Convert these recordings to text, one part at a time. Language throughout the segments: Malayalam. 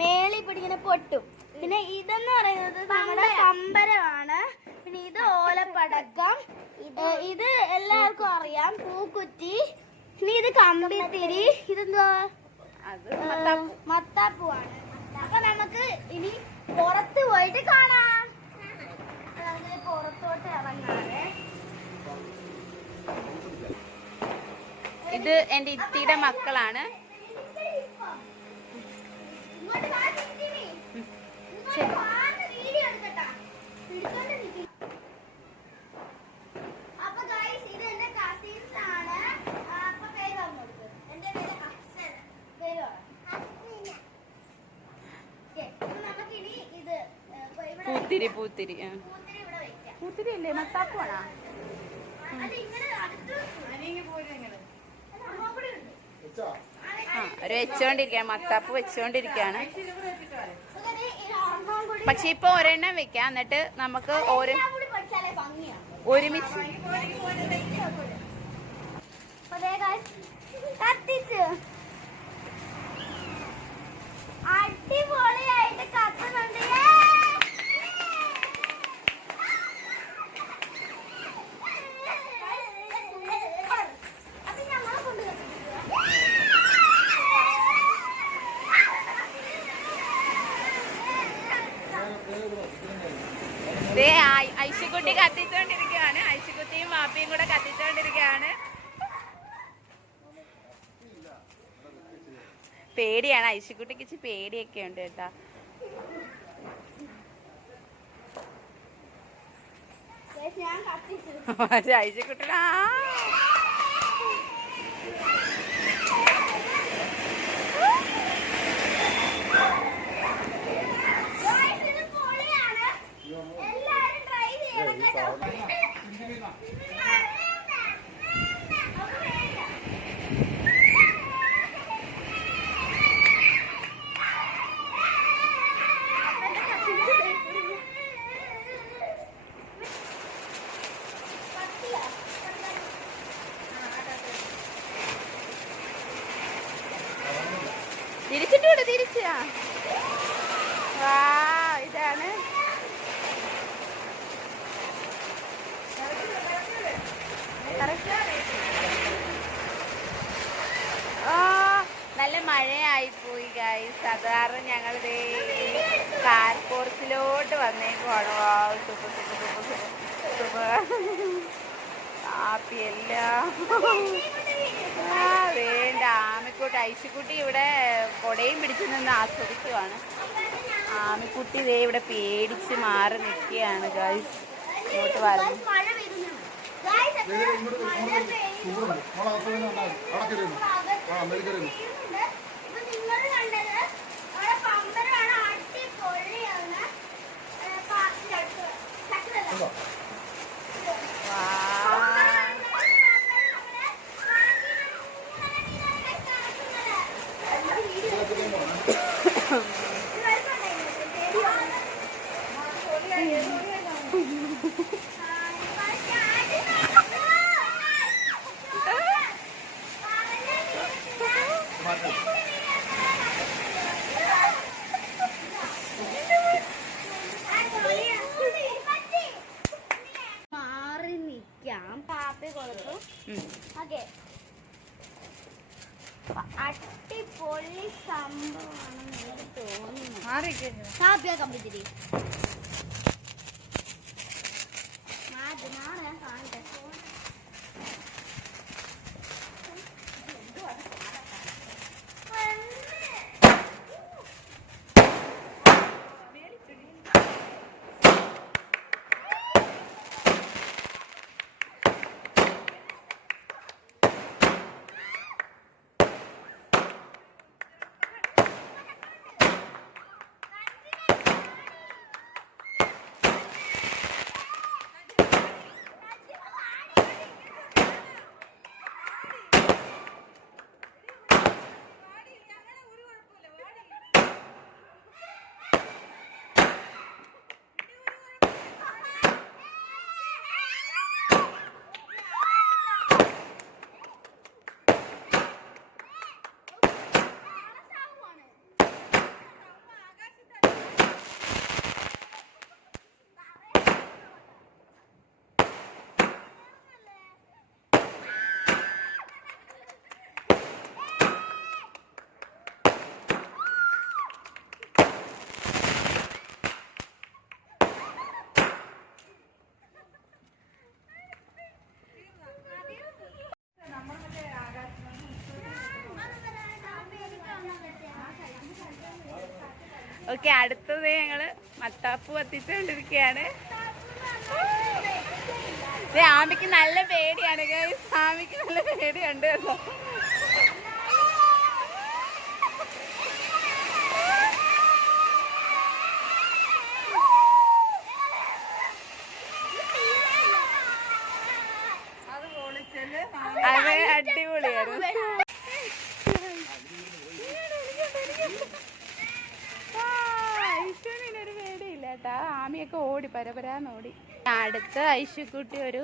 മേളി പിടിങ്ങനെ പൊട്ടും. പിന്നെ ഇതെന്ന് പറയുന്നത് നമ്മുടെ പമ്പരമാണ്. പിന്നെ ഇത് ഓലപ്പടക്കം, ഇത് എല്ലാവർക്കും അറിയാം, പൂക്കുറ്റി. പിന്നെ ഇത് കമ്പിത്തിരി, ഇതെന്തുവാ, മത്താപ്പൂവാണ്. അപ്പൊ നമുക്ക് ഇനി പുറത്ത് പോയിട്ട് കാണാം. പുറത്തോട്ട് ഇറങ്ങാതെ. ഇത് എന്റെ ഇത്തിയുടെ മക്കളാണ്. പൂത്തിരി പൂത്തിരി പൂത്തിരി അല്ലേ, മത്താപ്പുവാണോ? ഒരു വെച്ചോണ്ടിരിക്കാണ്, മത്താപ്പ് വെച്ചോണ്ടിരിക്കാണ്. പക്ഷെ ഇപ്പൊ ഒരെണ്ണം വെക്കാം, എന്നിട്ട് നമുക്ക് ഒരുമിച്ച് അടിപൊളിയായിട്ട് കത്തുന്നുണ്ട്. ഐശുക്കുട്ടി കത്തിച്ചോണ്ടിരിക്കുകയാണ്. ഐശുക്കുട്ടിയും വാപ്പിയും കൂടെ കത്തിച്ചോണ്ടിരിക്കുകയാണ്. പേടിയാണ് ഐശുക്കുട്ടിക്ക്, ഇച്ചിരി പേടിയൊക്കെ ഉണ്ട് കേട്ടാ. ഐശുക്കുട്ടി തിരിച്ചിട്ടുണ്ട്, തിരിച്ചാ. ഇതാണ് നല്ല മഴയായിപ്പോയി ഗൈസ്. സാധാരണ ഞങ്ങൾ കാർ കോർസിലോട്ട് വന്നേക്കുവാണ്. കാപ്പിയല്ല വേണ്ട. ആമിക്കുട്ടി ഐശുക്കുട്ടി ഇവിടെ കൊടയും പിടിച്ചു നിന്ന് ആസ്വദിക്കുവാണ്. ആമിക്കുട്ടി ഇതേ ഇവിടെ പേടിച്ച് മാറി നിൽക്കുകയാണ് ഗൈസ്. ഇങ്ങോട്ട് വരുന്നു. അടിപൊളി സംഭവമാണെന്ന് എനിക്ക് തോന്നുന്നു. കാപ്പിയാ കമ്പിത്തിരി ഓക്കെ, അടുത്തത് ഞങ്ങള് മത്താപ്പൂ കത്തിച്ചുകൊണ്ടിരിക്കുകയാണ്. ആമിക്ക് നല്ല പേടിയാണ് ഗൈസ്, ആമിക്ക് നല്ല പേടിയുണ്ട് കേട്ടോ. അത് അടിപൊളിയായിരുന്നു. ഐശുവിനൊരു പേടിയില്ല കേട്ടാ, ആമിയൊക്കെ ഓടി പരപരാന്ന് ഓടി. അടുത്ത ഐശുക്കുട്ടി ഒരു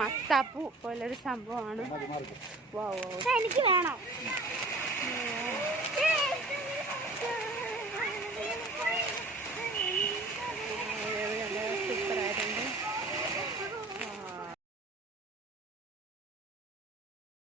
മത്താപ്പൂ പോലൊരു സംഭവമാണ്. എനിക്ക് വേണം.